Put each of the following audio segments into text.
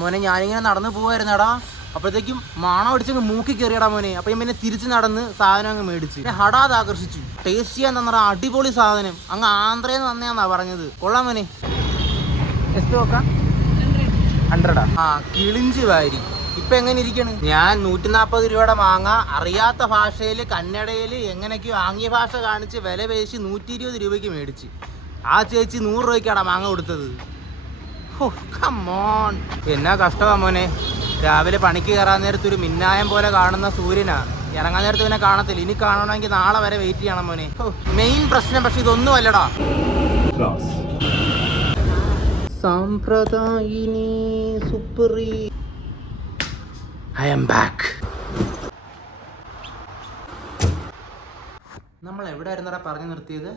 മോനെ ഞാനിങ്ങനെ നടന്നു പോവായിരുന്നേടാ, അപ്പോഴത്തേക്കും മണം അടിച്ചങ്ങ് മൂക്കി കയറിയടാ മോനെ. അപ്പം പിന്നെ തിരിച്ച് നടന്ന് സാധനം അങ്ങ് മേടിച്ച് ഹടാത് ആകർഷിച്ചു. ടേസ്റ്റ് ചെയ്യാൻ തന്നടാ, അടിപൊളി സാധനം. അങ്ങ് ആന്ധ്രയെന്ന് വന്നയാന്നാ പറഞ്ഞത്. കൊള്ളാം മോനെ. എസ്റ്റ് നോക്കാം 100. ആ കിളിഞ്ച് വാരി ഇപ്പം എങ്ങനെ ഇരിക്കണ്? ഞാൻ 140 രൂപയുടെ മാങ്ങ അറിയാത്ത ഭാഷയിൽ കന്നഡയിൽ എങ്ങനെയൊക്കെയോ ആംഗ്യ ഭാഷ കാണിച്ച് വില പേശി 120 രൂപയ്ക്ക് മേടിച്ച്. ആ ചേച്ചി 100 രൂപയ്ക്കാണ് മാങ്ങ കൊടുത്തത്. കമ്മോൺ, എന്നാ കഷ്ടമാ മോനെ. രാവിലെ പണിക്ക് കയറാൻ നേരത്ത് ഒരു മിന്നായം പോലെ കാണുന്ന സൂര്യനാ, ഇറങ്ങാൻ നേരത്ത് പിന്നെ കാണത്തില്ല. ഇനി കാണണമെങ്കിൽ നാളെ വരെ വെയിറ്റ് ചെയ്യണം മോനെ. മെയിൻ പ്രശ്നം പക്ഷെ ഇതൊന്നും അല്ലടാ. സാമ്പ്രദായിനി സുപ്രി, ഐ ആം ബാക്ക്. നമ്മൾ എവിടെ ആയിരുന്നടാ പറഞ്ഞു നിർത്തിയത്?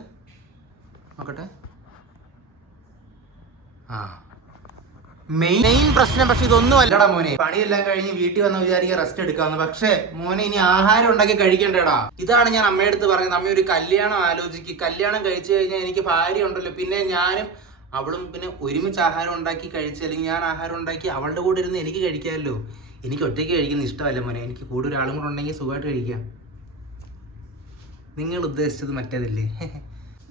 നോക്കട്ടെ. ആ മെയിൻ പ്രശ്നം പക്ഷെ ഇതൊന്നും അല്ലടാ മോനെ. പണിയെല്ലാം കഴിഞ്ഞ് വീട്ടിൽ വന്ന് വിചാരിക്കുക റെസ്റ്റ് എടുക്കാന്ന്. പക്ഷെ മോനെ ഇനി ആഹാരം ഉണ്ടാക്കി കഴിക്കണ്ടേടാ. ഇതാണ് ഞാൻ അമ്മയുടെ അടുത്ത് പറയുന്നത്. അമ്മ ഒരു കല്യാണം ആലോചിക്കും. കല്യാണം കഴിച്ചു കഴിഞ്ഞാൽ എനിക്ക് ഭാര്യ ഉണ്ടല്ലോ, പിന്നെ ഞാനും അവളും പിന്നെ ഒരുമിച്ച് ആഹാരം ഉണ്ടാക്കി കഴിച്ച്, അല്ലെങ്കിൽ ഞാൻ ആഹാരം ഉണ്ടാക്കി അവളുടെ കൂടെ ഇരുന്ന് എനിക്ക് കഴിക്കാമല്ലോ. എനിക്ക് ഒറ്റയ്ക്ക് കഴിക്കുന്ന ഇഷ്ടമല്ല മോനെ. എനിക്ക് കൂടെ ഒരാളും കൂടെ ഉണ്ടെങ്കിൽ സുഖമായിട്ട് കഴിക്കാം. നിങ്ങൾ ഉദ്ദേശിച്ചത് മറ്റേതല്ലേ?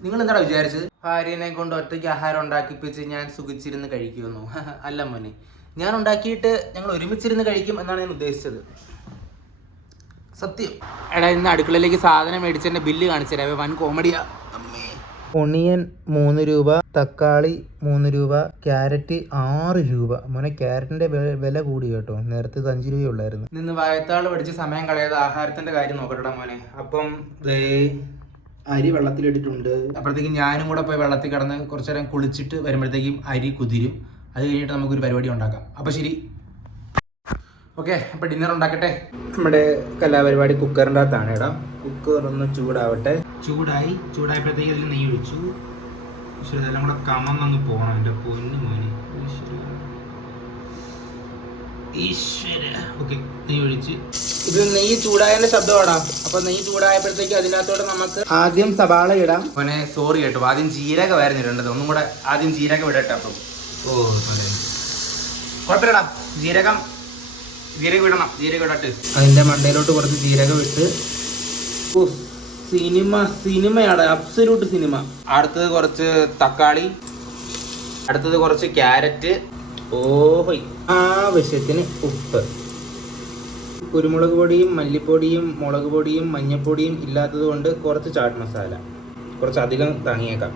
നിങ്ങൾ എന്താടാ വിചാരിച്ചത്? ഭാര്യനെ കൊണ്ട് ഒറ്റയ്ക്ക് ആഹാരം ഉണ്ടാക്കിപ്പിച്ച് ഞാൻ സുഖിച്ചിരുന്ന് കഴിക്കുമെന്നോ? അല്ല മോനെ, ഞാൻ ഉണ്ടാക്കിയിട്ട് ഞങ്ങൾ ഒരുമിച്ചിരുന്ന് കഴിക്കും എന്നാണ് ഞാൻ ഉദ്ദേശിച്ചത്. സത്യം. എടാ, ഇന്ന് അടുക്കളയിലേക്ക് സാധനം മേടിച്ചതിൻ്റെ ബില്ല് കാണിച്ചു തരാം. വൻ കോമഡിയാ. ഒണിയൻ 3 രൂപ, തക്കാളി 3 രൂപ, ക്യാരറ്റ് 6 രൂപ. മോനെ ക്യാരറ്റിന്റെ വില കൂടി കേട്ടോ. നേരത്തെ 5 രൂപയുള്ളായിരുന്നു. നിന്ന് വായത്താള് പഠിച്ച് സമയം കളയാതെ ആഹാരത്തിന്റെ കാര്യം നോക്കട്ടെടാ മോനെ. അപ്പം അരി വെള്ളത്തിലിട്ടിട്ടുണ്ട്. അപ്പോഴത്തേക്കും ഞാനും കൂടെ പോയി വെള്ളത്തിൽ കിടന്ന് കുറച്ചു നേരം കുളിച്ചിട്ട് വരുമ്പോഴത്തേക്കും അരി കുതിരും. അത് കഴിഞ്ഞിട്ട് നമുക്കൊരു പരിപാടി ഉണ്ടാക്കാം. അപ്പോൾ ശരി, ഓക്കെ. അപ്പോൾ ഡിന്നർ ഉണ്ടാക്കട്ടെ. നമ്മുടെ കലാപരിപാടി കുക്കറിൻ്റെ അകത്താണ്. ഇടാം. കുക്കർ ഒന്ന് ചൂടാവട്ടെ. ചൂടായപ്പോഴത്തേക്ക് അതിൽ നെയ്യ് ഒഴിച്ചു. പക്ഷേ ഇതെല്ലാം കൂടെ കമന്നങ്ങ് പോകണം. എൻ്റെ പൊന്നു മോനെ. ഈശ്വര. ഓക്കെ, നെയ്യ് ഒഴിച്ച്. ഇത് നെയ്യ് ചൂടായതിന്റെ ശബ്ദമാടാ. അപ്പൊ നെയ്യ് ചൂടായപ്പോഴത്തേക്ക് അതിനകത്തോടെ നമുക്ക് ആദ്യം സവാള ഇടാം. മോനെ സോറി കേട്ടോ, ആദ്യം ജീരകമായിരുന്നു ഇടേണ്ടത്. ഒന്നും കൂടെ ആദ്യം ജീരകം ഇടട്ടെ. അപ്പം കുഴപ്പമില്ലടാ, ജീരകം ഇടണം. ജീരകം ഇടട്ട്. അതിന്റെ മണ്ടയിലോട്ട് കുറച്ച് ജീരകം ഇട്ട്. സിനിമയാണ്, അബ്സല്യൂട്ട് സിനിമ. അടുത്തത് കുറച്ച് തക്കാളി, അടുത്തത് കുറച്ച് ക്യാരറ്റ്, ഓഹോയ്, ആവശ്യത്തിന് ഉപ്പ്, കുരുമുളക് പൊടിയും മല്ലിപ്പൊടിയും മുളക് പൊടിയും മഞ്ഞൾപ്പൊടിയും ഇല്ലാത്തത് കൊണ്ട് കുറച്ച് ചാട്ട് മസാല, കുറച്ച് അധികം താങ്ങിയേക്കാം.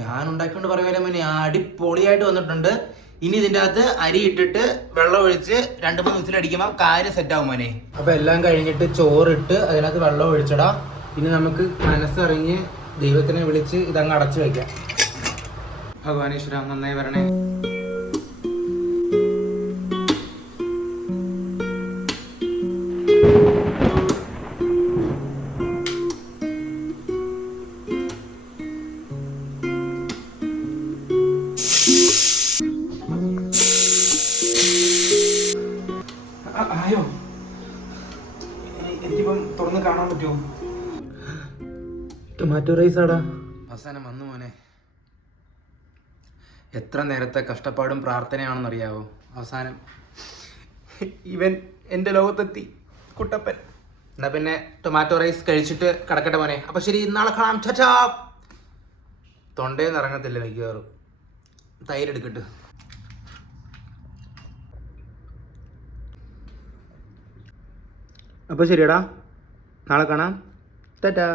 ഞാൻ ഉണ്ടാക്കിക്കൊണ്ട് പറയുമല്ലോ മോനെ, അടിപൊളിയായിട്ട് വന്നിട്ടുണ്ട്. ഇനി ഇതിൻ്റെ അകത്ത് അരി ഇട്ടിട്ട് വെള്ളം ഒഴിച്ച് 2-3 വിസിലടിക്കുമ്പോൾ കാര്യം സെറ്റാവും മോനെ. അപ്പോൾ എല്ലാം കഴിഞ്ഞിട്ട് ചോറിട്ട് അതിനകത്ത് വെള്ളം ഒഴിച്ചിടാ. പിന്നെ നമുക്ക് മനസ്സറിഞ്ഞ് ദൈവത്തിനെ വിളിച്ച് ഇതങ്ങ് അടച്ചു വയ്ക്കാം. ഭഗവാനേശ്വര നന്നായി വരണേ. ആയോ? എനിക്കിപ്പം തുറന്ന് കാണാൻ പറ്റുമോ? ടൊമാറ്റോ റൈസ് ആടാ. അവസാനം വന്നു മോനെ. എത്ര നേരത്തെ കഷ്ടപ്പാടും പ്രാർത്ഥനയാണെന്നറിയാവോ? അവസാനം ഇവൻ എൻ്റെ ലോകത്തെത്തി, കുട്ടപ്പൻ. എന്നാ പിന്നെ ടൊമാറ്റോ റൈസ് കഴിച്ചിട്ട് കിടക്കട്ടെ മോനെ. അപ്പോൾ ശരി, നാളെ കാണാം. ചാച്ചാ. തൊണ്ടയിൽ നിന്ന് ഇറങ്ങത്തില്ല മിക്കവാറും. തൈരെടുക്കട്ട്. അപ്പോൾ ശരിയടാ, നാളെ കാണാം. ടാറ്റാ.